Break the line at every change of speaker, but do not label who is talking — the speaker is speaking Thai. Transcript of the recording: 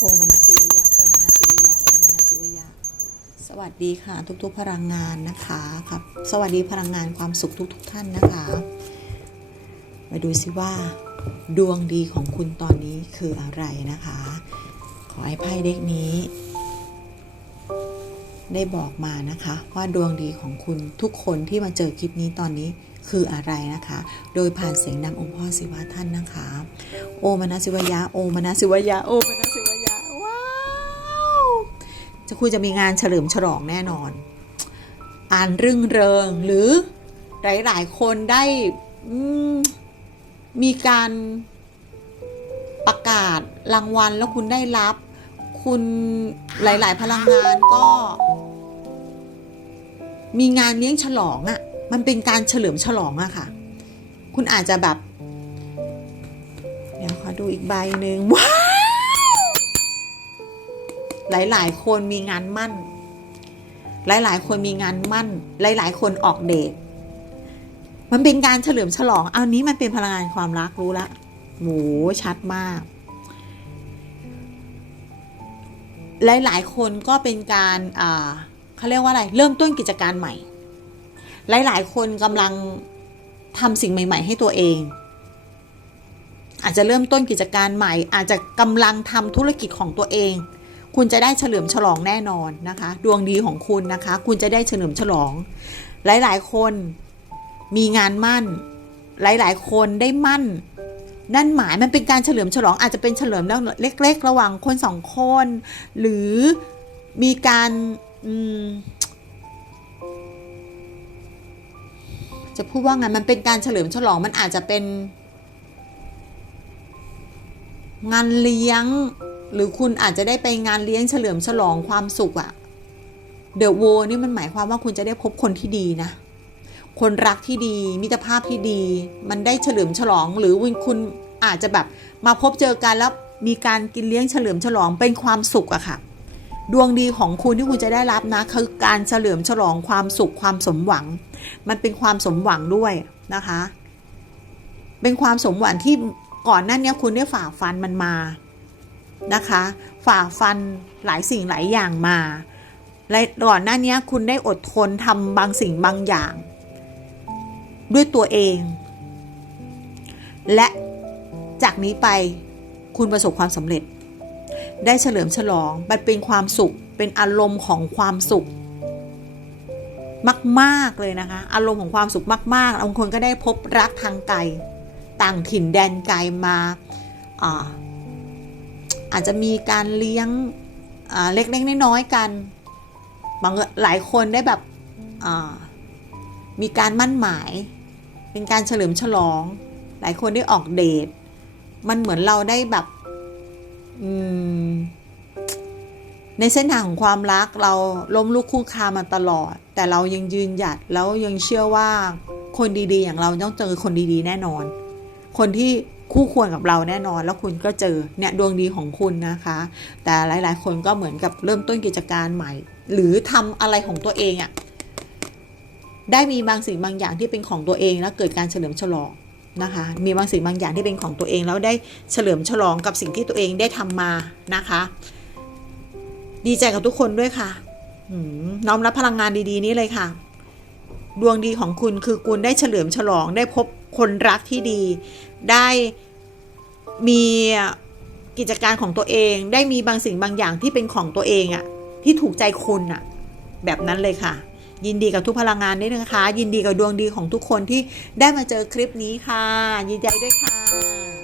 โอมนัสิวยะโอมนัสิวยะโอมนัสิวยะสวัสดีค่ะทุกๆพลังงานนะคะครับ สวัสดีพลังงานความสุขทุกๆท่านนะคะ มาดูสิว่า ดวงดีของคุณตอนนี้คืออะไรนะคะ ขอให้ไพ่เด็กนี้ ได้บอกมานะคะ ว่าดวงดีของคุณทุกคนที่มาเจอคลิปนี้ตอนนี้คืออะไรนะคะ โดยผ่านเสียงนำองค์พ่อศิวะท่านนะคะ โอมนัสิวยะโอมนัสิวยะโอมนัสสิวยะว้าว จะคุยจะมีงานเฉลิมฉลองแน่นอน อ่านรื่งเริงหรือหลาย ๆ คนได้มีการประกาศรางวัลแล้วคุณได้รับ คุณหลาย ๆ พลังงานก็ มีงานเลี้ยงฉลองอะ่ะ มันเป็นการเฉลิมฉลองอะค่ะ คุณอาจจะแบบ เดี๋ยวขอดูอีกใบหนึ่งว้า หลายๆ คนมีงานมั่น หลายๆ คนมีงานมั่น หลายๆ คนออกเดทมันเป็นการเฉลิมฉลอง เอานี้มันเป็นพลังงานความรักรู้ละโหชัดมาก หลายๆ คนก็เป็นการเขาเรียกว่าอะไร เริ่มต้นกิจการใหม่ หลายๆ คนกำลังทำสิ่งใหม่ ๆ ให้ตัวเอง อาจจะเริ่มต้นกิจการใหม่ อาจจะกำลังทำธุรกิจของตัวเอง คุณจะได้เฉลิมฉลองแน่นอนนะคะ ดวงดีของคุณนะคะ คุณจะได้เฉลิมฉลอง หลายๆ คนมีงานมั่น หลายๆ คนได้มั่น นั่นหมายมันเป็นการเฉลิมฉลองอาจจะเป็นเฉลิมแล้วเล็ก ๆ ระหว่างคนสองคน หรือมีการจะพูดว่าไงมันเป็นการเฉลิมฉลองมันอาจจะเป็น งานเลี้ยง หรือคุณอาจจะได้ไปงานเลี้ยงเฉลิมฉลองความสุขอะเดอะโวนี่มันหมายความว่าคุณจะได้พบคนที่ดีนะ คนรักที่ดี มิตรภาพที่ดี มันได้เฉลิมฉลอง หรือคุณอาจจะแบบมาพบเจอกันแล้วมีการกินเลี้ยงเฉลิมฉลองเป็นความสุขอะค่ะ ดวงดีของคุณที่คุณจะได้รับนะคือการเฉลิมฉลองความสุขความสมหวัง มันเป็นความสมหวังด้วยนะคะ เป็นความสมหวังที่ก่อนหน้านี้คุณได้ฝ่าฟันมันมา นะคะ ฝ่าฟันหลายสิ่งหลายอย่างมาและก่อนหน้านี้คุณได้อดทนทำบางสิ่งบางอย่าง ด้วยตัวเอง และจากนี้ไปคุณประสบความสำเร็จ ได้เฉลิมฉลองมันเป็นความสุข เป็นอารมณ์ของความสุข มาก ๆ เลยนะคะ อารมณ์ของความสุขมากๆบางคนก็ได้พบรักทางไกล ต่างถิ่นแดนไกลมาา อาจจะมีการเลี้ยงเล็กๆน้อยๆกันบางหลายคนได้แบบมีการมั่นหมาย เป็นการเฉลิมฉลอง หลายคนได้ออกเดท มันเหมือนเราได้แบบในเส้นทางของความรักเราล้มลุกคลุกคามาตลอด แต่เรายังยืนหยัดแล้วยังเชื่อว่าคนดีๆ อย่างเราต้องเจอคนดีๆ แน่นอน คนที่ คู่ควรกับเราแน่นอน แล้วคุณก็เจอเนี่ยดวงดีของคุณนะคะ แต่หลาย ๆ คนก็เหมือนกับเริ่มต้นกิจการใหม่ หรือทำอะไรของตัวเองอะ่ะได้มีบางสิ่งบางอย่างที่เป็นของตัวเองแล้วเกิดการเฉลิมฉลองนะคะ มีบางสิ่งบางอย่างที่เป็นของตัวเองแล้วได้เฉลิมฉลองกับสิ่งที่ตัวเองได้ทำมานะคะ ดีใจกับทุกคนด้วยค่ะน้อมรับพลังงานดี ๆ นี้เลยค่ะ ดวงดีของคุณคือคุณได้เฉลิมฉลองได้พบ คนรักที่ดี ได้มีกิจการของตัวเอง ได้มีบางสิ่งบางอย่างที่เป็นของตัวเองอะที่ถูกใจคุณอะแบบนั้นเลยค่ะ ยินดีกับทุกพลังงานด้วยนะคะ ยินดีกับดวงดีของทุกคนที่ได้มาเจอคลิปนี้ค่ะ ยินดีด้วยค่ะ